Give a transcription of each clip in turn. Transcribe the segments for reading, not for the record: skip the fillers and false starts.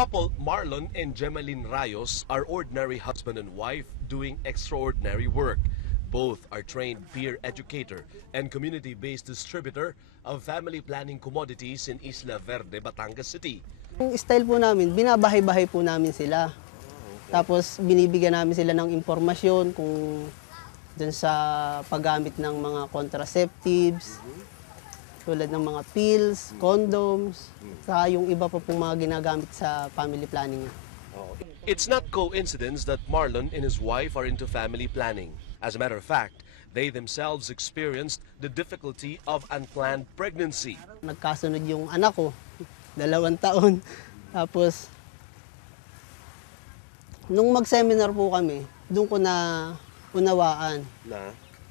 Couple Marlon and Gemaline Rayos are ordinary husband and wife doing extraordinary work. Both are trained peer educator and community-based distributor of family planning commodities in Isla Verde, Batangas City. Yung style po namin, binabahay-bahay po namin sila. Tapos binibigyan namin sila ng impormasyon kung dun sa paggamit ng mga contraceptives, tulad ng mga pills, condoms, saka yung iba pa pong mga ginagamit sa family planning. It's not coincidence that Marlon and his wife are into family planning. As a matter of fact, they themselves experienced the difficulty of unplanned pregnancy. Nagkasunod yung anak ko, 2 taon. Tapos, nung mag-seminar po kami, doon ko na unawaan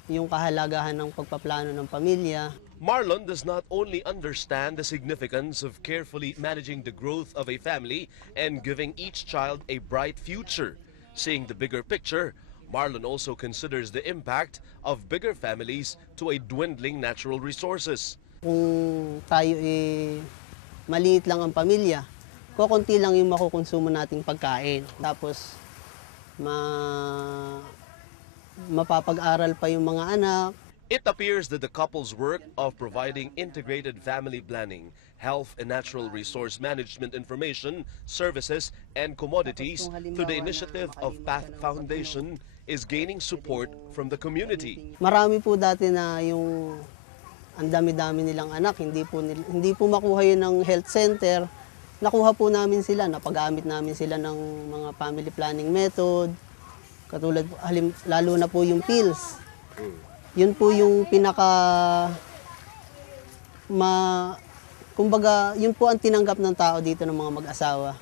yung kahalagahan ng pagpaplano ng pamilya. Marlon does not only understand the significance of carefully managing the growth of a family and giving each child a bright future. Seeing the bigger picture, Marlon also considers the impact of bigger families to a dwindling natural resources. Kung tayo maliit lang ang pamilya, kukunti lang yung makukonsumo nating pagkain. Tapos, mapapag-aral pa yung mga anak. It appears that the couple's work of providing integrated family planning, health and natural resource management information, services, and commodities through the initiative of Path Foundation is gaining support from the community. Marami po dati na yung ang dami-dami nilang anak, hindi po makuha yun ng health center. Nakuha po namin sila, napagamit namin sila ng mga family planning method, katulad lalo na po yung pills. Yun po yung kumbaga, yun po ang tinanggap ng tao dito ng mga mag-asawa.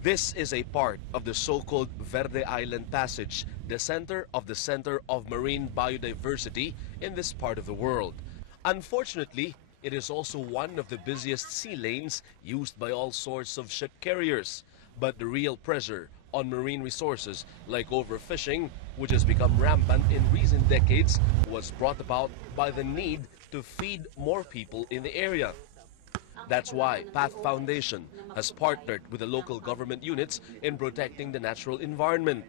This is a part of the so-called Verde Island Passage, the center of marine biodiversity in this part of the world. Unfortunately, it is also one of the busiest sea lanes used by all sorts of ship carriers. But the real pressure on marine resources like overfishing, which has become rampant in recent decades, was brought about by the need to feed more people in the area. That's why Path Foundation has partnered with the local government units in protecting the natural environment.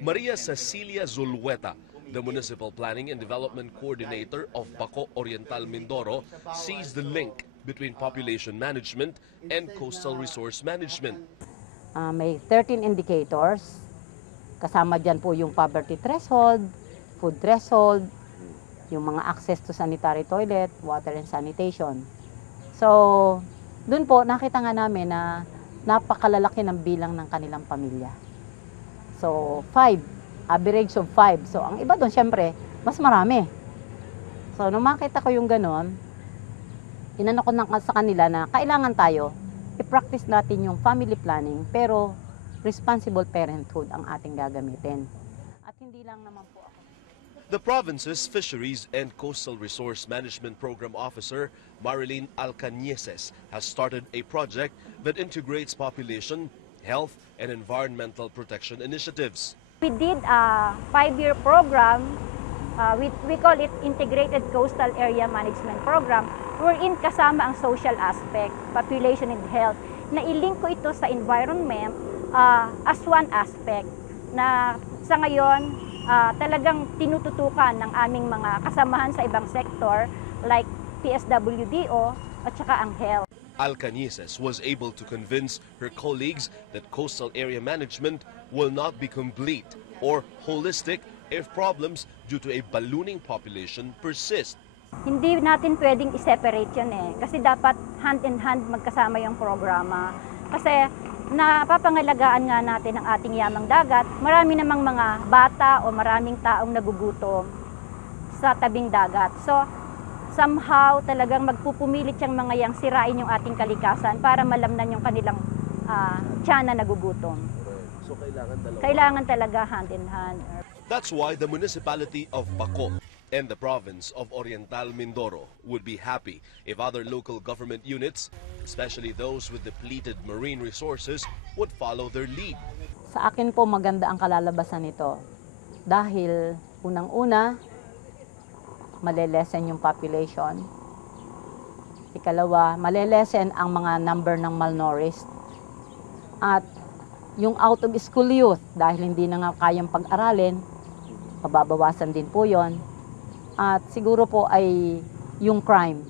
Maria Cecilia Zulueta, the Municipal Planning and Development Coordinator of Baco Oriental Mindoro, sees the link between population management and coastal resource management. May 13 indicators. Kasama dyan po yung poverty threshold, food threshold, yung mga access to sanitary toilet, water and sanitation. So, dun po nakita nga namin na napakalalaki ng bilang ng kanilang pamilya. So, 5, average of 5. So, ang iba doon syempre, mas marami. So, nung makita ko yung ganon, inano ko sa kanila na kailangan tayo i-practice natin yung family planning, pero responsible parenthood ang ating gagamitin. At hindi lang naman po ako. The province's Fisheries and Coastal Resource Management Program Officer, Marilyn Alcañeses, has started a project that integrates population, health, and environmental protection initiatives. We did a 5-year program. We call it Integrated Coastal Area Management Program, wherein kasama ang social aspect, population and health, na ilink ko ito sa environment as one aspect na sa ngayon talagang tinututukan ng aming mga kasamahan sa ibang sektor like PSWDO at saka ang health. Alcañeses was able to convince her colleagues that coastal area management will not be complete or holistic if problems due to a ballooning population persist. Hindi natin pwedeng i-separate yun kasi dapat hand in hand magkasama yung programa. Kasi napapangalagaan nga natin ang ating yamang dagat. Marami namang mga bata o maraming taong nagugutom sa tabing dagat. So, somehow talagang magpupumilit yung mga yang sirain yung ating kalikasan para malamnan yung kanilang tiyan na nagugutom. So, kailangan talaga hand in hand. That's why the municipality of Baco and the province of Oriental Mindoro would be happy if other local government units, especially those with depleted marine resources, would follow their lead. Sa akin po maganda ang kalalabasan nito dahil unang-una, malelesen yung population. Ikalawa, malelesen ang mga number ng malnourished. At yung out of school youth, dahil hindi na nga kayang pag-aralin, mababawasan din po yon. At siguro po ay yung crime.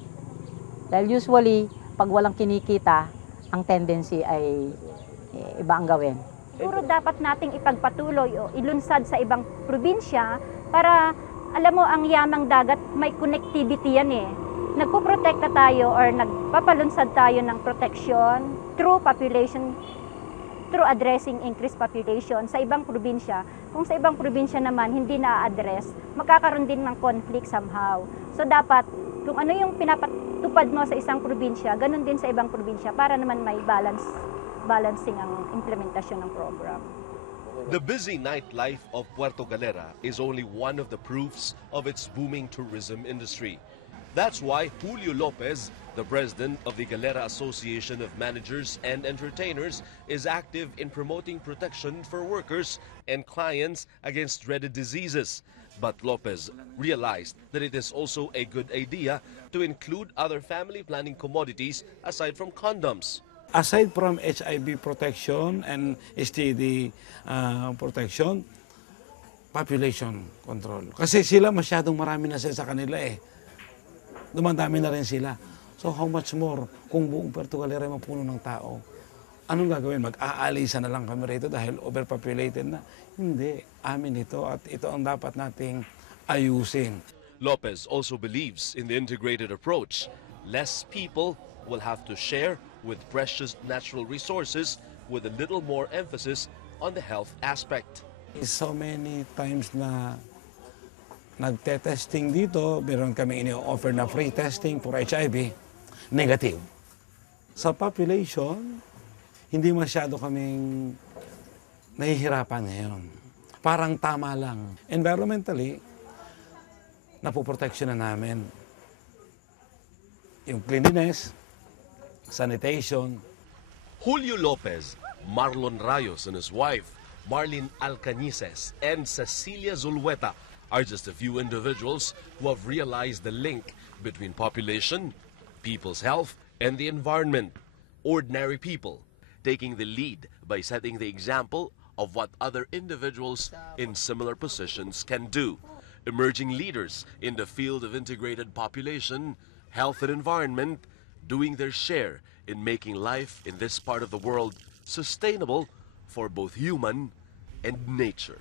Dahil usually, pag walang kinikita, ang tendency ay iba ang gawin. Siguro dapat nating ipagpatuloy o ilunsad sa ibang probinsya para, alam mo, ang yamang dagat may connectivity yan eh. Nagpoprotekta tayo or nagpapalunsad tayo ng protection through population, through addressing increased population sa ibang probinsya. Kung sa ibang probinsya naman hindi na-address, magkakaroon din ng conflict somehow. So dapat, kung ano yung pinapatupad mo sa isang probinsya, ganun din sa ibang probinsya para naman may balancing ang implementasyon ng program. The busy nightlife of Puerto Galera is only one of the proofs of its booming tourism industry. That's why Julio Lopez, the president of the Galera Association of Managers and Entertainers, is active in promoting protection for workers and clients against dreaded diseases. But Lopez realized that it is also a good idea to include other family planning commodities aside from condoms. Aside from HIV protection and STD protection, population control. Kasi sila masyadong marami na sa kanila eh. Dumadami na rin sila. So how much more kung buong Puerto Galera ay mapuno ng tao? Anong gagawin? Mag-aalisa na lang kami rito dahil overpopulated na? Hindi. Amin ito at ito ang dapat nating ayusin. Lopez also believes in the integrated approach. Less people will have to share with precious natural resources with a little more emphasis on the health aspect. So many times na nagte-testing dito, meron kami ini-offer na free testing for HIV, negative. Sa population, hindi masyado kaming nahihirapan ngayon. Parang tama lang. Environmentally, napoprotection na namin. Yung cleanliness, sanitation. Julio Lopez, Marlon Rayos and his wife, Marlene Alcañices, and Cecilia Zulueta are just a few individuals who have realized the link between population, people's health, and the environment. Ordinary people taking the lead by setting the example of what other individuals in similar positions can do. Emerging leaders in the field of integrated population, health, and environment doing their share in making life in this part of the world sustainable for both human and nature.